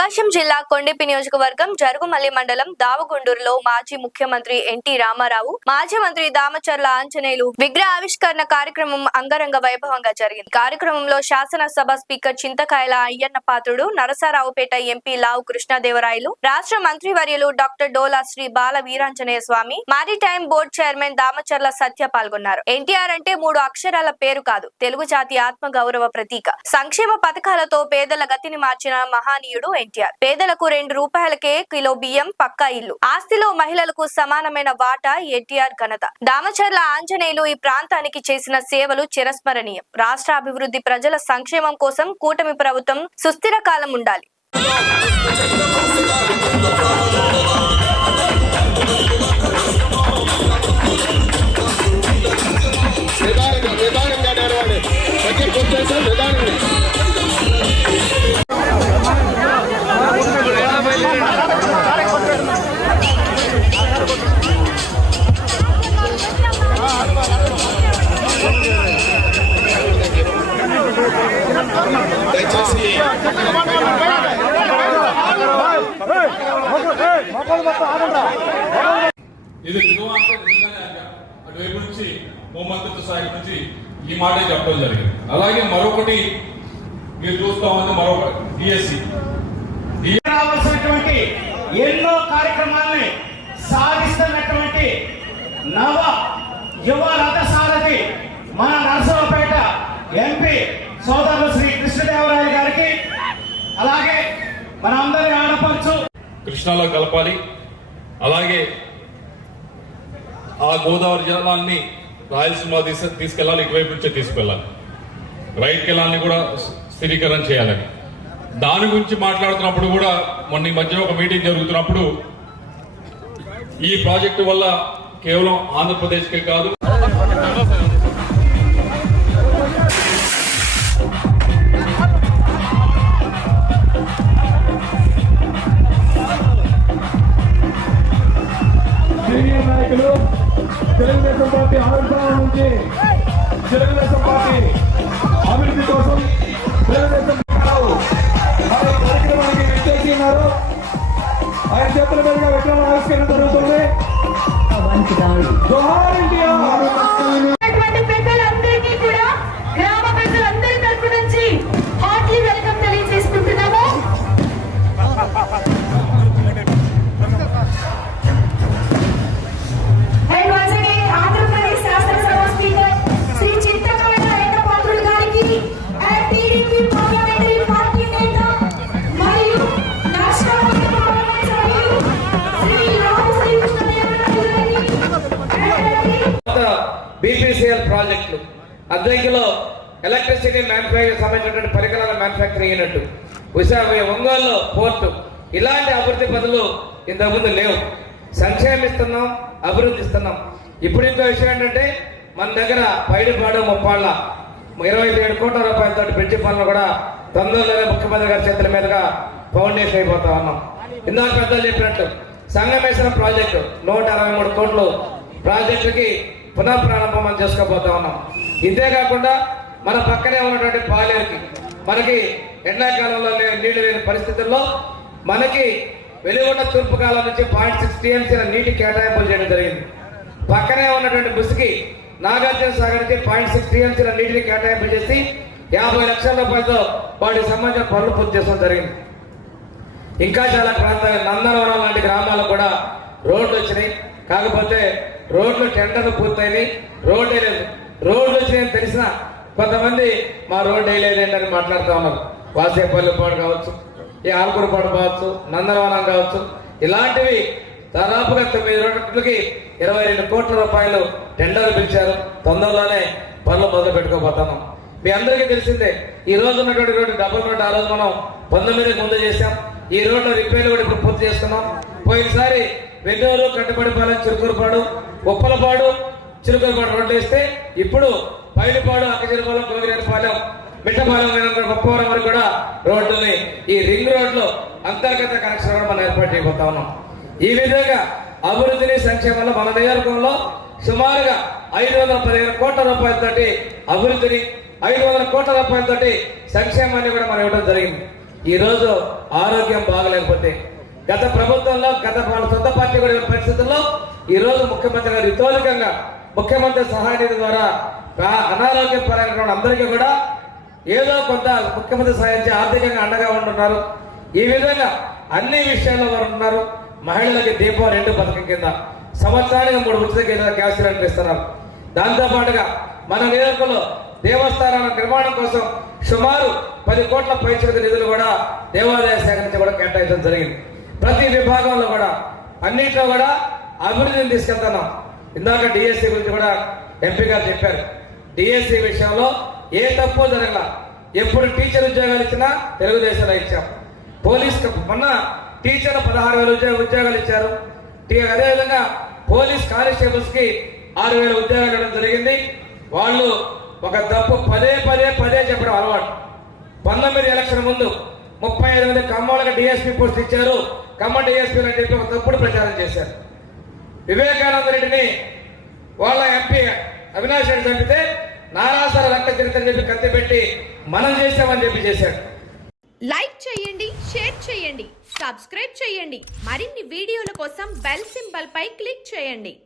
ప్రకాశం జిల్లా కొండెపి నియోజకవర్గం జరుగుమల్లి మండలం దావగుండూరులో మాజీ ముఖ్యమంత్రి ఎన్టీ రామారావు, మాజీ మంత్రి దామచర్ల ఆంజనేయులు విగ్రహ ఆవిష్కరణ కార్యక్రమం అంగరంగ వైభవంగా జరిగింది. కార్యక్రమంలో శాసనసభ స్పీకర్ చింతకాయల అయ్యన్న పాత్రుడు, నరసరావుపేట ఎంపీ లావు కృష్ణదేవరాయలు, రాష్ట్ర మంత్రివర్యులు డాక్టర్ డోలా శ్రీ బాల Veeranjaneya Swamy, maritime board chairman Damacharla సత్య పాల్గొన్నారు. ఎన్టీఆర్ అంటే 3 అక్షరాల పేరు కాదు, తెలుగు జాతి ఆత్మ గౌరవ ప్రతీక. సంక్షేమ పథకాలతో పేదల గతిని మార్చిన మహానీయుడు ఎన్టీఆర్. పేదలకు 2 రూపాయలకే కిలో బియ్యం, పక్కా ఇల్లు, ఆస్తిలో మహిళలకు సమానమైన వాటా ఎన్టీఆర్ ఘనత. దామచర్ల ఆంజనేయులు ఈ ప్రాంతానికి చేసిన సేవలు చిరస్మరణీయం. రాష్ట్ర అభివృద్ధి, ప్రజల సంక్షేమం కోసం కూటమి ప్రభుత్వం సుస్థిర కాలం ఉండాలి. ఇది అటువైపు నుంచి హోంమంత్రిత్వ శాఖ నుంచి ఈ మాట చెప్పడం జరిగింది. అలాగే మరొకటి మీరు చూస్తా ఉంది, మరొక డిఎస్సి రావాల్సినటువంటి ఎన్నో కార్యక్రమాలని సాధిస్తున్నటువంటి నవ యువ రథసారథి మన నరసరావుపేట ఎంపీ సోదరులు శ్రీ కృష్ణదేవరాయలు గారికి, అలాగే మన అందరి ఆడపడుచు కృష్ణాలో కలపాలి. అలాగే ఆ గోదావరి జలాన్ని రాయలసీమ తీసుకెళ్ళాలి, ఇటువైపు నుంచే తీసుకెళ్ళాలి. రైట్ కెళ్ళాలని కూడా స్థిరీకరణ చేయాలని దాని గురించి మాట్లాడుతున్నప్పుడు కూడా మొన్న ఈ మధ్య ఒక మీటింగ్ జరుగుతున్నప్పుడు ఈ ప్రాజెక్టు వల్ల కేవలం ఆంధ్రప్రదేశ్కే కాదు, సీనియర్ నాయకులు తెలుగుదేశం పార్టీ ఆవిర్భావం నుంచి తెలుగుదేశం పార్టీ అభివృద్ధి కోసం తెలుగుదేశం కార్యక్రమానికి విచ్చేసి ఉన్నారు. ఆయన చేతుల మీదుగా విగ్రహం ఆవిష్కరణ జరుగుతుంది. జోహార్ ఇండియా. పెద్దలందరికీ కూడా గ్రామ పెద్దలందరి తరపు నుంచి హార్ట్లీ వెల్కమ్ తెలియజేసుకుంటున్నాము. బీపీసీఎల్ ప్రాజెక్టులు అద్దంకిలో ఎలక్ట్రిసిటీ సంబంధించినటువంటి పరికరాల మ్యానుఫ్యాక్చరింగ్ అయినట్టు ఒంగోలులో పోర్టు, ఇలాంటి అభివృద్ధి పనులు ఇంతకుముందు లేవు. సంక్షేమిస్తున్నాం, అభివృద్ధి ఇస్తున్నాం. ఇప్పుడు ఇంకో విషయం ఏంటంటే మన దగ్గర పైడిపాడు ముప్పాళ్ళ 27 కోట్ల రూపాయలతో బ్రిడ్జి పనులు కూడా తొందరలోనే ముఖ్యమంత్రి గారి చేతుల మీదుగా ఫౌండేషన్ అయిపోతా ఉన్నాం. ఇందాక పెద్దలు చెప్పినట్టు సంగమేశ్వరం ప్రాజెక్టు 163 కోట్లు ప్రాజెక్టుకి పునఃప్రారంభం మనం చేసుకోబోతా ఉన్నాం. ఇంతే కాకుండా మన పక్కనే ఉన్నటువంటి పాలేరుకి మనకి ఎండాకాలంలో నీళ్లు లేని పరిస్థితుల్లో మనకి వెలుగున్న తూర్పు కాలం నుంచి 0.6 టీఎంసీల నీటి కేటాయింపులు చేయడం జరిగింది. పక్కనే ఉన్నటువంటి బుస్కి నాగార్జున సాగర్ నుంచి 0.6 టీఎంసీల నీటిని కేటాయింపు చేసి 50 లక్షల రూపాయలతో వాటికి సంబంధించిన పనులు పూర్తి చేయడం జరిగింది. ఇంకా చాలా ప్రాంతాలు నందనవరం లాంటి గ్రామాలకు కూడా రోడ్లు వచ్చినాయి. కాకపోతే రోడ్లు టెండర్లు పూర్తయినాయి, రోడ్డు వేయలేదు. రోడ్లు వచ్చినాయని తెలిసిన కొంతమంది మా రోడ్డు వేయలేదేంటని మాట్లాడుతూ ఉన్నారు. వాసేపల్లిపాడు కావచ్చు, ఈ ఆల్కూరుపాడు కావచ్చు, నందనవనం కావచ్చు, ఇలాంటివి దాదాపుగా 9 రోడ్లకి 22 కోట్ల రూపాయలు టెండర్లు పిలిచారు. తొందరలోనే పనులు మొదలు పెట్టుకోబోతున్నాం. మీ అందరికీ తెలిసిందే ఈ రోజు ఉన్నటువంటి రోడ్డు డబుల్ రోడ్డు ఆ రోజు మనం 19కి ముందు చేసాం. ఈ రోడ్డు రిపేర్లు కూడా ఇప్పుడు పూర్తి చేస్తున్నాం. పోయినసారి వెన్నూరు, కట్టుబడిపాలెం, చిరుకూరుపాడు, ఉప్పలపాడు, చిరుకూరుపాడు రోడ్లు వేస్తే ఇప్పుడు పైడిపాడు, అక్కచిరుపాలెం, గోగిరేనిపాలెం, మిట్టపాలెం, గొప్పవరం వరకు కూడా రోడ్లని ఈ రింగ్ రోడ్లు అంతర్గత కనెక్షన్ కూడా మనం ఏర్పాటు చేయబోతా ఉన్నాం. ఈ విధంగా అభివృద్ధిని, సంక్షేమంలో మన నియోజకవర్గంలో సుమారుగా 515 కోట్ల రూపాయలతోటి అభివృద్ధిని, 500 కోట్ల రూపాయలతోటి సంక్షేమాన్ని కూడా మనం ఇవ్వడం జరిగింది. ఈరోజు ఆరోగ్యం బాగలేకపోతే గత ప్రభుత్వంలో గత వాళ్ళ సొంత పార్టీ కూడా ఉన్న పరిస్థితుల్లో ఈరోజు ముఖ్యమంత్రి గారు ఇతోలికంగా ముఖ్యమంత్రి సహాయ నిధి ద్వారా అనారోగ్యపరంగా అందరికీ కూడా ఏదో కొంత ముఖ్యమంత్రి సహాయించి ఆర్థికంగా అండగా ఉంటున్నారు. ఈ విధంగా అన్ని విషయాల్లో వారు ఉన్నారు. మహిళలకి దీపం 2 పథకం కింద సంవత్సరానికి 3 ఉచిత గ్యాస్ సిలిండర్ ఇస్తున్నారు. దాంతో పాటుగా మన నియోజకవర్గంలో దేవస్థానాల నిర్మాణం కోసం సుమారు 10 కోట్ల పైచిలుక నిధులు కూడా దేవాదాయ శాఖ నుంచి కూడా కేటాయించడం జరిగింది. ప్రతి విభాగంలో కూడా అన్నింటిలో కూడా అభివృద్ధిని తీసుకెళ్తున్నాం. ఇందాక డిఎస్సి గురించి కూడా ఎంపీ గారు చెప్పారు. డిఎస్సి విషయంలో ఏ తప్పు జరగల. ఎప్పుడు టీచర్ ఉద్యోగాలు ఇచ్చినా తెలుగుదేశంలో ఇచ్చాం. పోలీస్ మొన్న టీచర్లు 16,000 ఉద్యోగాలు ఇచ్చారు. అదేవిధంగా పోలీస్ కానిస్టేబుల్స్ కి 6,000 ఉద్యోగాలు ఇవ్వడం జరిగింది. వాళ్ళు ఒక తప్పు పదే చెప్పడం అలవాటు. 19 ఎలక్షన్ ముందు 35 మంది ఖమ్మాలకు డిఎస్పీ పోస్ట్ ఇచ్చారు. ఖమ్మం డిఎస్పీ అని చెప్పి ఒక తప్పుడు ప్రచారం చేశారు. వివేకానంద రెడ్డిని వాళ్ళ ఎంపీ అవినాష్ రెడ్డి చంపితే నారాసార రక్త చరిత్ర చెప్పి కత్తి పెట్టి మనం చేసామని చెప్పి చేశాడు. లైక్ చేయండి, షేర్ చేయండి, సబ్స్క్రైబ్ చేయండి. మరిన్ని వీడియోల కోసం బెల్ సింబల్ పై క్లిక్ చేయండి.